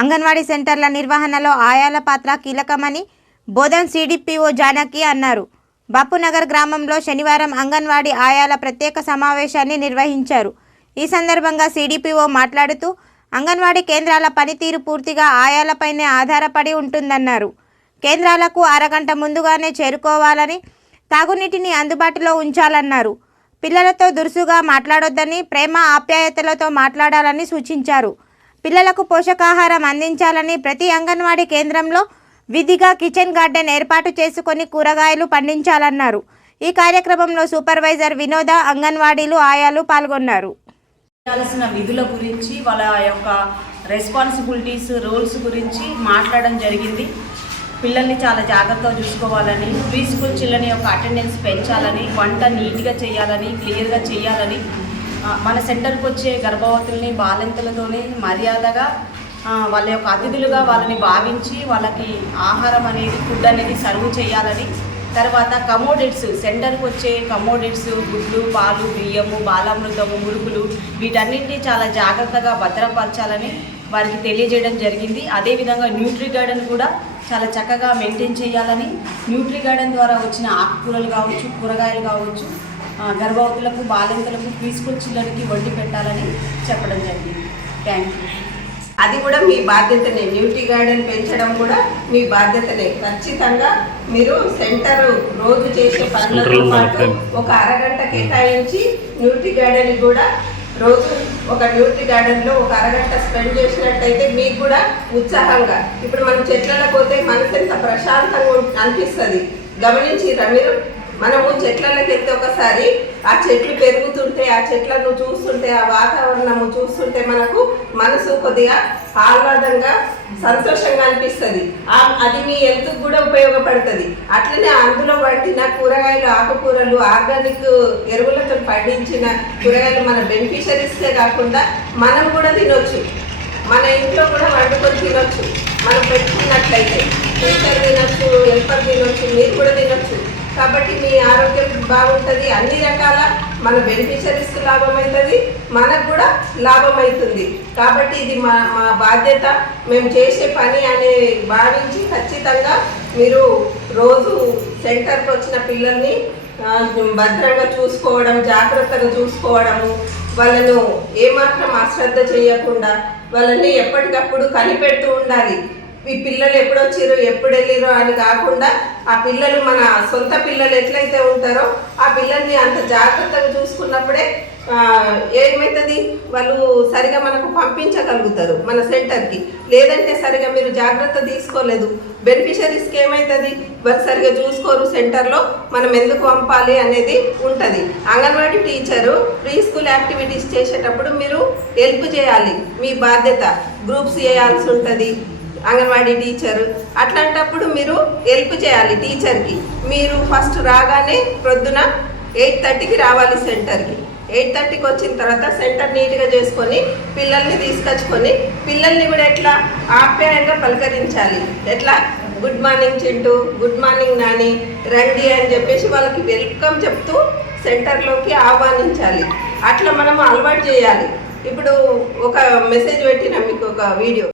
అంగన్వాడీ సెంటర్ల నిర్వహణలో ఆయాల పాత్ర కీలకమని బోధన్ సిడిపిఓ జానకి అన్నారు. బాపునగర్ గ్రామంలో శనివారం అంగన్వాడీ ఆయాల ప్రత్యేక సమావేశాన్ని నిర్వహించారు. ఈ సందర్భంగా సిడిపిఓ మాట్లాడుతూ అంగన్వాడీ కేంద్రాల పనితీరు పూర్తిగా ఆయాలపైనే ఆధారపడి ఉంటుందన్నారు. కేంద్రాలకు అరగంట ముందుగానే చేరుకోవాలని తాగునీటిని అందుబాటులో ఉంచాలన్నారు. పిల్లలతో దురుసుగా మాట్లాడొద్దని ప్రేమ ఆప్యాయతలతో మాట్లాడాలని సూచించారు. పిల్లలకు పోషకాహారం అందించాలని ప్రతి అంగన్వాడీ కేంద్రంలో విధిగా కిచెన్ గార్డెన్ ఏర్పాటు చేసుకొని కూరగాయలు పండించాలన్నారు. ఈ కార్యక్రమంలో సూపర్వైజర్ వినోద అంగన్వాడీలు ఆయాలు పాల్గొన్నారు. చేయాల్సిన విధుల గురించి వాళ్ళ యొక్క రెస్పాన్సిబిలిటీస్ రోల్స్ గురించి మాట్లాడడం జరిగింది. పిల్లల్ని చాలా జాగ్రత్తగా చూసుకోవాలని ప్రీ స్కూల్ చిల్లని యొక్క అటెండెన్స్ పెంచాలని వంట నీట్గా చేయాలని క్లియర్గా చేయాలని మన సెంటర్కి వచ్చే గర్భవతుల్ని బాలింతలతోని మర్యాదగా వాళ్ళ యొక్క అతిథులుగా వాళ్ళని భావించి వాళ్ళకి ఆహారం అనేది ఫుడ్ అనేది సర్వ్ చేయాలని. తర్వాత కమోడిట్స్ సెంటర్కి వచ్చే కమోడిట్స్ గుడ్లు పాలు బియ్యము బాలామృతము మురుకులు వీటన్నింటినీ చాలా జాగ్రత్తగా భద్రపరచాలని వారికి తెలియజేయడం జరిగింది. అదేవిధంగా న్యూట్రీ గార్డెన్ కూడా చాలా చక్కగా మెయింటైన్ చేయాలని. న్యూట్రీ గార్డెన్ ద్వారా వచ్చిన ఆకుకూరలు కావచ్చు కూరగాయలు కావచ్చు గర్భవతులకు బాలింతలకు ప్రీస్కూల్ చిల్లరికి వండి పెట్టాలని చెప్పడం జరిగింది. థ్యాంక్ యూ అది కూడా మీ బాధ్యతనే. న్యూట్రీ గార్డెన్ పెంచడం కూడా మీ బాధ్యతనే. ఖచ్చితంగా మీరు సెంటర్ రోజు చేసే పనులతో పాటు ఒక అరగంట కేటాయించి న్యూట్రీ గార్డెన్ కూడా రోజు ఒక న్యూట్రీ గార్డెన్లో ఒక అరగంట స్పెండ్ చేసినట్టయితే మీకు కూడా ఉత్సాహంగా. ఇప్పుడు మనం చెట్లలో పోతే మనసు ఎంత ప్రశాంతంగా అనిపిస్తుంది. గమనించిరా మీరు? మనము చెట్లలోకి వెళ్తే ఒకసారి ఆ చెట్లు పెరుగుతుంటే ఆ చెట్లను చూస్తుంటే ఆ వాతావరణము చూస్తుంటే మనకు మనసు కొద్దిగా ఆహ్లాదంగా సంతోషంగా అనిపిస్తుంది. ఆ- అది మీ హెల్త్ కూడా ఉపయోగపడుతుంది. అట్లనే అందులో పండిన కూరగాయలు ఆకుకూరలు ఆర్గానిక్ ఎరువులతో పండించిన కూరగాయలు మన బెనిఫిషరీస్కే కాకుండా మనం కూడా తినొచ్చు. మన ఇంట్లో కూడా వండుకొని తినొచ్చు. మనం పెట్టుకున్నట్లయితే టీచర్ తినొచ్చు హెల్పర్ తినొచ్చు మీరు కూడా తినొచ్చు. కాబట్టి మీ ఆరోగ్యం బాగుంటుంది. అన్ని రకాల మన బెనిఫిషరీస్ లాభం అవుతుంది మనకు కూడా లాభం అవుతుంది కాబట్టి ఇది మా మా బాధ్యత. మేము చేసే పని అనే భావించి ఖచ్చితంగా మీరు రోజు సెంటర్కి వచ్చిన పిల్లల్ని భద్రంగా చూసుకోవడం జాగ్రత్తగా చూసుకోవడము వాళ్ళను ఏమాత్రం అశ్రద్ధ చేయకుండా వాళ్ళని ఎప్పటికప్పుడు కనిపెడుతూ ఉండాలి. ఈ పిల్లలు ఎప్పుడు వచ్చిర్రు ఎప్పుడు వెళ్ళిరో అని కాకుండా ఆ పిల్లలు మన సొంత పిల్లలు ఎట్లయితే ఉంటారో ఆ పిల్లల్ని అంత జాగ్రత్తగా చూసుకున్నప్పుడే ఏమవుతుంది వాళ్ళు సరిగా మనకు పంపించగలుగుతారు మన సెంటర్కి. లేదంటే సరిగా మీరు జాగ్రత్త తీసుకోలేదు. బెనిఫిషరీస్కి ఏమవుతుంది వాళ్ళు సరిగా చూసుకోరు సెంటర్లో మనం ఎందుకు పంపాలి అనేది ఉంటుంది. Anganwadi teacher pre school activities చేసేటప్పుడు మీరు హెల్ప్ చేయాలి. మీ బాధ్యత. గ్రూప్స్ చేయాల్సి ఉంటుంది. అంగన్వాడీ టీచరు అట్లాంటప్పుడు మీరు హెల్ప్ చేయాలి టీచర్కి. మీరు ఫస్ట్ రాగానే ప్రొద్దున ఎయిట్ థర్టీకి రావాలి సెంటర్కి. ఎయిట్ థర్టీకి వచ్చిన తర్వాత సెంటర్ నీట్గా చేసుకొని పిల్లల్ని తీసుకొచ్చుకొని పిల్లల్ని కూడా ఎట్లా ఆప్యాయంగా పలకరించాలి. ఎట్లా good morning Chintu good morning Nani రండి అని చెప్పేసి వాళ్ళకి వెల్కమ్ చెప్తూ సెంటర్లోకి ఆహ్వానించాలి. అట్లా మనము అలవాటు చేయాలి. ఇప్పుడు ఒక మెసేజ్ పెట్టిన మీకు ఒక వీడియో.